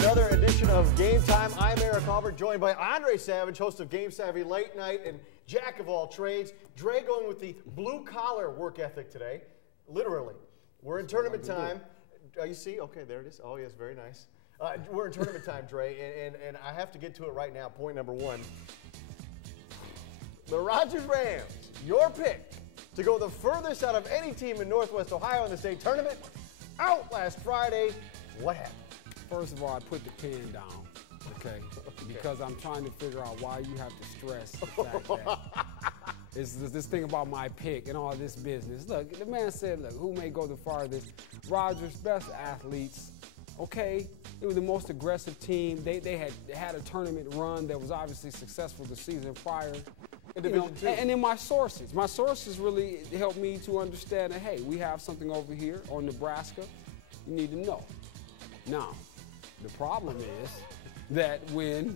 another edition of Game Time. I'm Eric Haubert, joined by Andre Savage, host of Game Savvy Late Night and jack of all trades. Dre going with the blue-collar work ethic today, literally. We're in tournament time. You see? Okay, there it is. Oh, yes, very nice. We're in tournament time, Dre, and I have to get to it right now. Point number one. The Rogers Rams, your pick to go the furthest out of any team in Northwest Ohio in the state tournament, out last Friday. What happened? First of all, I put the pen down, okay? Because I'm trying to figure out why you have to stress the fact that it's this thing about my pick and all this business. Look, the man said, look, who may go the farthest? Rogers, best athletes, okay? It was the most aggressive team. They had a tournament run that was obviously successful the season prior. And then my sources really helped me to understand that, hey, we have something over here on Nebraska you need to know. Now, the problem is that when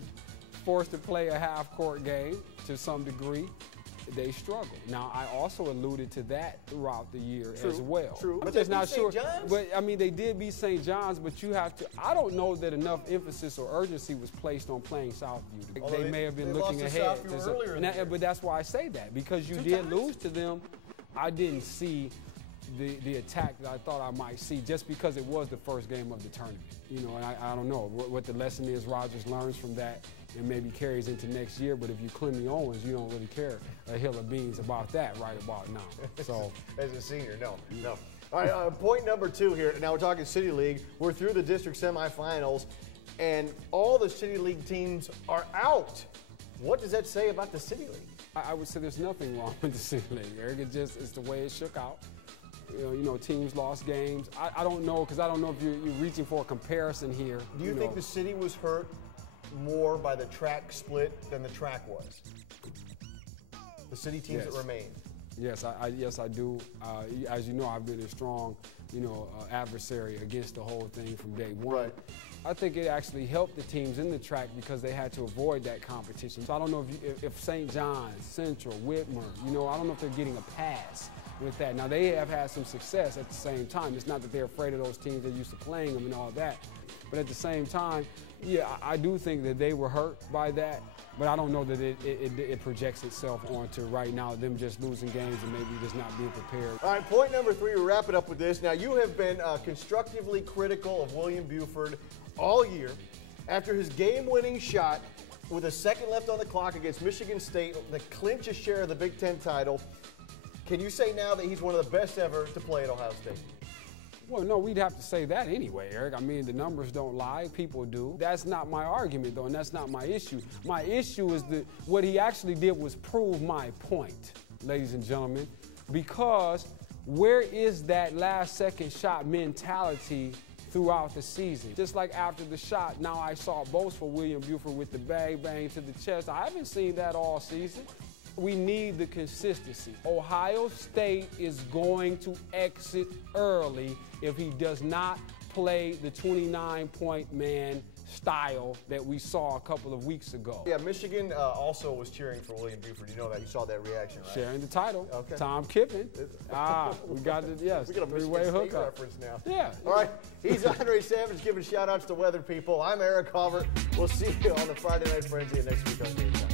forced to play a half-court game to some degree, they struggle. Now, I also alluded to that throughout the year as well. True. I'm just not sure. But I mean, they did beat St. John's, but you have to. I don't know that enough emphasis or urgency was placed on playing Southview. They may have been looking ahead. But that's why I say that, because you did lose to them. I didn't see the attack that I thought I might see, just because it was the first game of the tournament. You know, and I don't know what the lesson is. Rogers learns from that and maybe carries into next year. But if you Clemmy Owens, you don't really care a hill of beans about that right about now. So as a senior, no. All right, point number two here. Now we're talking City League. We're through the district semifinals, and all the City League teams are out. What does that say about the City League? I would say there's nothing wrong with the City League, Eric. It's the way it shook out. You know, teams lost games. I don't know, because I don't know if you're reaching for a comparison here. Do you think the city was hurt more by the track split than the track was? The city teams that remain. Yes, yes, I do. As you know, I've been a strong, adversary against the whole thing from day one. Right. I think it actually helped the teams in the track because they had to avoid that competition. So I don't know if St. John's, Central, Whitmer, I don't know if they're getting a pass with that. Now, they have had some success at the same time. It's not that they're afraid of those teams. They're used to playing them and all that. But at the same time, yeah, I do think that they were hurt by that. But I don't know that it projects itself onto right now them just losing games and maybe just not being prepared. All right, point number three, we'll wrap it up with this. Now, you have been constructively critical of William Buford all year after his game-winning shot with a second left on the clock against Michigan State to clinch a share of the Big Ten title. Can you say now that he's one of the best ever to play at Ohio State? Well, no, we'd have to say that anyway, Eric. I mean, the numbers don't lie. People do. That's not my argument, though, and that's not my issue. My issue is what he actually did was prove my point, ladies and gentlemen, because where is that last-second shot mentality throughout the season? Just like after the shot, now I saw boastful William Buford with the bang to the chest. I haven't seen that all season. We need the consistency. Ohio State is going to exit early if he does not play the 29-point man style that we saw a couple of weeks ago. Yeah, Michigan also was cheering for William Buford. You know that. You saw that reaction, right? Sharing the title. Okay. Tom Kippen. We got it, yes. We got a three-way hookup reference now. Yeah. All right. He's Andre Savage giving shout-outs to weather people. I'm Eric Haubert. We'll see you on the Friday Night Frenzy next week on Game Time.